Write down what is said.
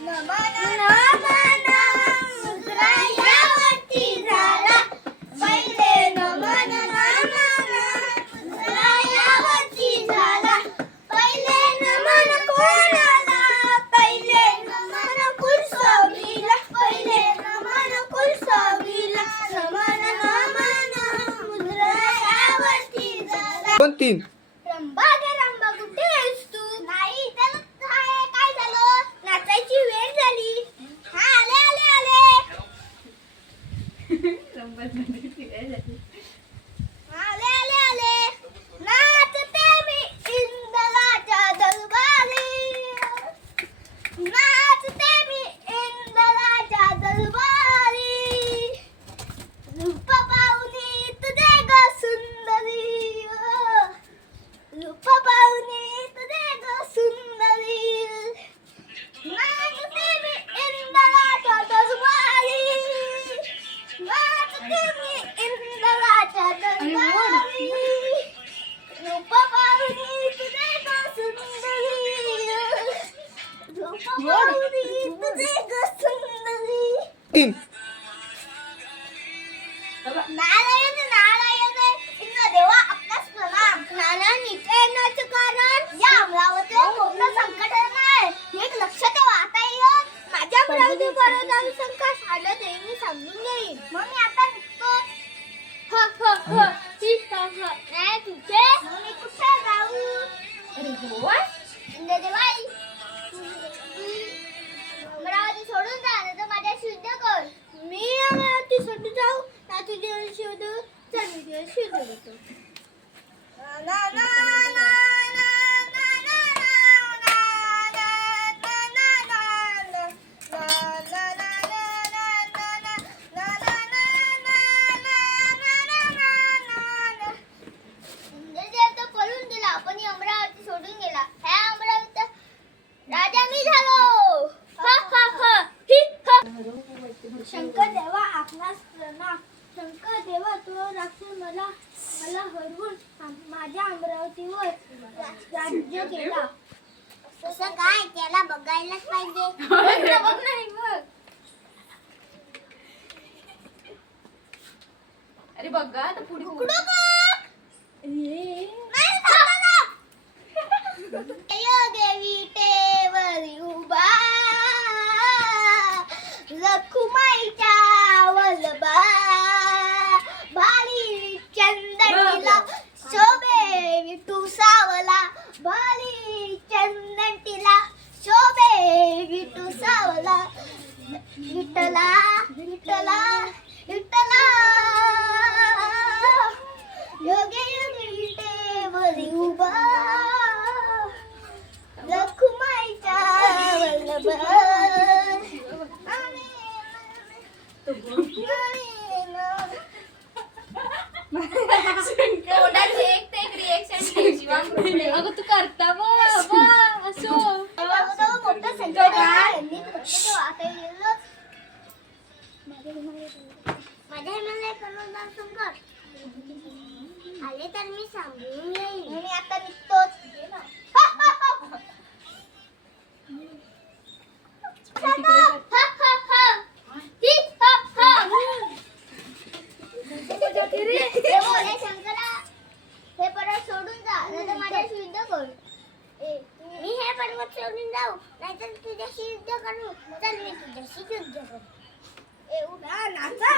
नमन नमन मुद्रायावरती झाला पहिले नमन नमन मुद्रायावरती झाला पहिले नमन कोणाला पहिले नमन कुलस्वामीला पहिले नमन कुलस्वामीला नमन नमन मुद्रायावरती झाला 2 3 रंबा गे रंबा कुठे आहेस तू नाही त्याला काय झालं नाचायची वेळ झाली हा आले आले आले आले आले आले नाचते मी इंदलाच्या दरबारी नाचते मी इंदलाच्या दरबारी रूप पाहुणी तुझे ग सुंदरी रूप पाहुणी तुझे ग सुंदरी नाचते मी इंदलाच्या दरबारी नाचते मी इंदलाच्या दरबारी रूप पाहुणी तुझे ग सुंदरी रूप पाहुणी तुझे ग सुंदरी 3 नारायण नारायण इंद्र देवा आपणास प्रणाम नारायण इथे येण्याचे कारण या अमरावतीवर मोठं संकट आहे एक लक्ष ठेवा आता येऊन माझ्या अमरावतीवर संकट आलं ते मी समजून घेईन मग मी आता निघतो नाही तुझे मग मी कुठे जाऊ अरे हो इंद्र देवाई अमरावती सोडून जा नाही तर माझ्या शुद्ध कर मी अमरावती सोडून जाऊ ना तुझे शोध चल मी तुझे शोध घेतो ना ना ना पळून गेला पण अमरावती सोडून गेला ह्या अमरावती राजा मी झालो शंकर देवा आपणास प्रणाम शंकर देवा तो राक्षस मला हरवून माझ्या अमरावतीवर राज्य केला तसं काय त्याला बघायलाच पाहिजे बघ नाही बघ अरे बघा आता पुढे कुठं बघ नाही थांबा देवी टेवरी उभा रखुमाईच्या वल्लभा भाली चंदनीला शोभे विठू सावला भाली चंदनीला शोभे विठू सावला विठ्ठला विठ्ठला विठ्ठला योगे योगे विटेवरी उभा रखुमाईच्या वल्लभा अगं तू करता असो मोठं संकट आहे आता येलोच माझ्या मला करोना संकट आले तर मी सांगून येईन मी आता निघतोच शंकरा हे पर्वत सोडून जा नाहीतर माझ्याशी युद्ध कर मी हे पर्वत सोडून जाऊ नाहीतर तुझ्याशी युद्ध करू चल मी तुझ्याशी युद्ध करू एवढा नाचा